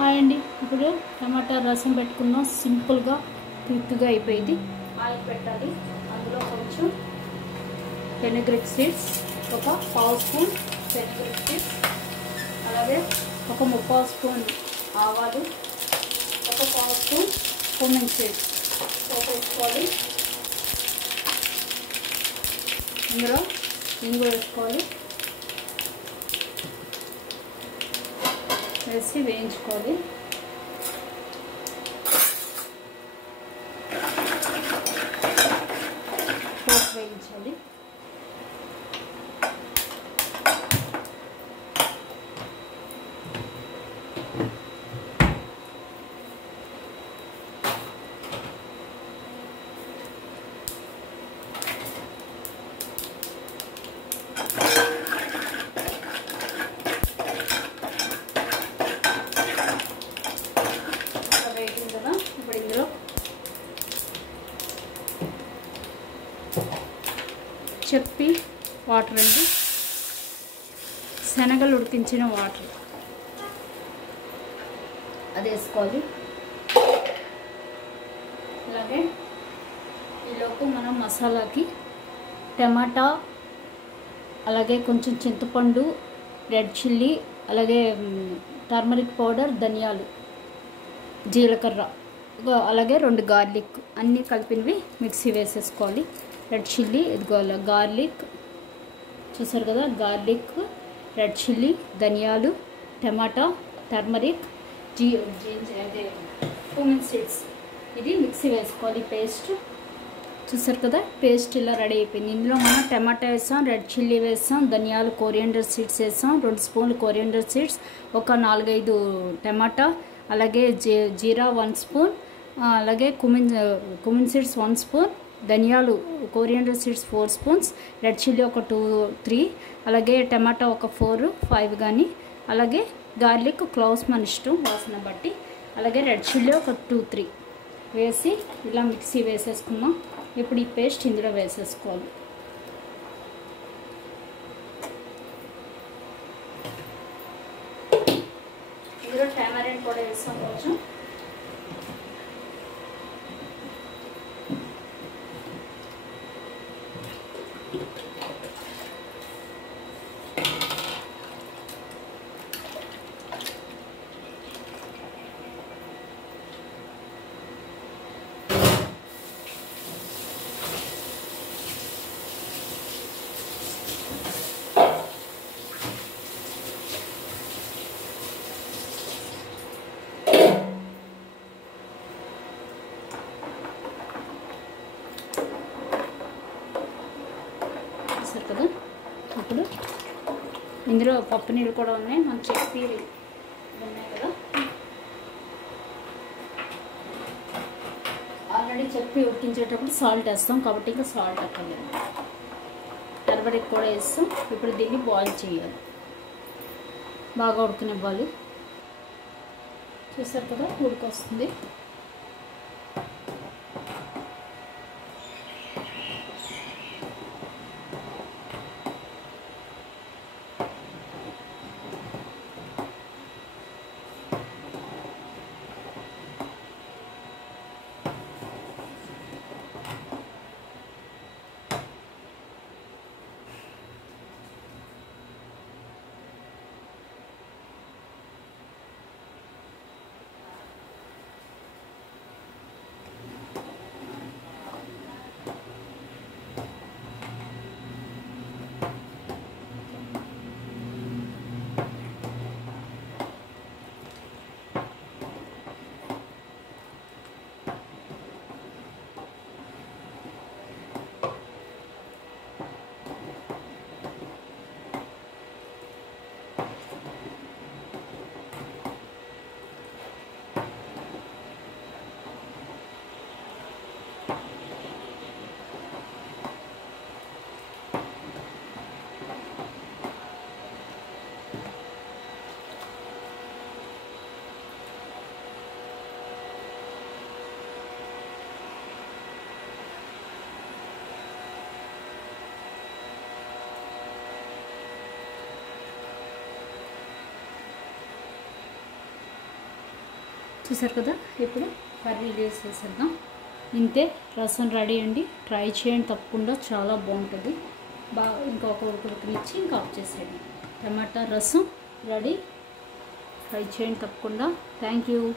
Hi అండి. ఇప్పుడు టమాటా రసం పెట్టుకున్నాం. సింపుల్గా క్విక్గా అయిపోయింది. ఆయిల్ పెట్టాలి. అందులో కొంచెం ఫెనుగ్రీక్ సీడ్స్, ఒక పావు స్పూన్ ఫెనుగ్రీక్ సీడ్స్, అలాగే ఒక ముప్పావు స్పూన్ ఆవాలు, ఒక పావు స్పూన్ కుమిన్ సీడ్స్ వేసుకోవాలి. ఇందులో ఇంగు వేసుకోవాలి. వేసి వేయించుకోవాలి. పోపు వేయించాలి. ఇప్పుడు ఇందులో చెప్పి వాటర్ అండి, శనగలు ఉడికించిన వాటర్ అది వేసుకోవాలి. అలాగే ఈలోపు మనం మసాలాకి టమాటా, అలాగే కొంచెం చింతపండు, రెడ్ చిల్లీ, అలాగే టర్మరిక్ పౌడర్, ధనియాలు, జీలకర్ర, అలాగే 2 గార్లిక్ అన్నీ కలిపినవి మిక్సీ వేసేసుకోవాలి. రెడ్ చిల్లీ, ఇదిగో గార్లిక్ చూసారు కదా, గార్లిక్, రెడ్ చిల్లీ, ధనియాలు, టమాటా, టర్మరిక్, అదే కుమిన్ సీడ్స్, ఇది మిక్సీ వేసుకోవాలి. పేస్ట్ చూసారు కదా, పేస్ట్ ఇలా రెడీ అయిపోయింది. ఇందులో మనం టమాటా వేసాం, రెడ్ చిల్లీ వేసాం, ధనియాలు, కోరియాండర్ సీడ్స్ వేసాం, 2 స్పూన్లు కోరియాండర్ సీడ్స్, ఒక 4-5 టమాటా, అలాగే జీరా 1 స్పూన్, అలాగే కుమిన్ సీడ్స్ 1 స్పూన్, ధనియాలు, coriander seeds 4 spoons, red chilli ఒక 2-3, అలాగే టమాటా ఒక 4-5 కానీ, అలాగే గార్లిక్ క్లోవ్స్ మన ఇష్టం వాసన బట్టి, అలాగే రెడ్ చిల్లీ ఒక 2-3 వేసి ఇలా మిక్సీ వేసేసుకున్నాం. ఇప్పుడు ఈ పేస్ట్ ఇందులో వేసేసుకోవాలి. ఇందులో టామరిన్ కూడా వేస్తాం కొంచెం. కదా, ఇప్పుడు ఇందులో పప్పు నీళ్ళు కూడా ఉన్నాయి, మనం చెప్పి ఉన్నాయి కదా, ఆల్రెడీ చెప్పి ఉడికించేటప్పుడు సాల్ట్ వేస్తాం కాబట్టి ఇంకా సాల్ట్ అక్కర్లేదు. టర్మరిక్ కూడా వేస్తాం. ఇప్పుడు దీన్ని బాయిల్ చేయాలి, బాగా ఉడకనివ్వాలి. చూసారు కదా, ఉడికొస్తుంది. చూసారు కదా. ఇప్పుడు కర్రీ వేసేసేద్దాం. ఇంతే, రసం రెడీ అండి. ట్రై చేయండి తప్పకుండా, చాలా బాగుంటుంది. ఇంకొక ఉడకనిచ్చి ఇంకా ఆఫ్ చేసేయండి. టమాటా రసం రెడీ. ట్రై చేయండి తప్పకుండా. Thank you.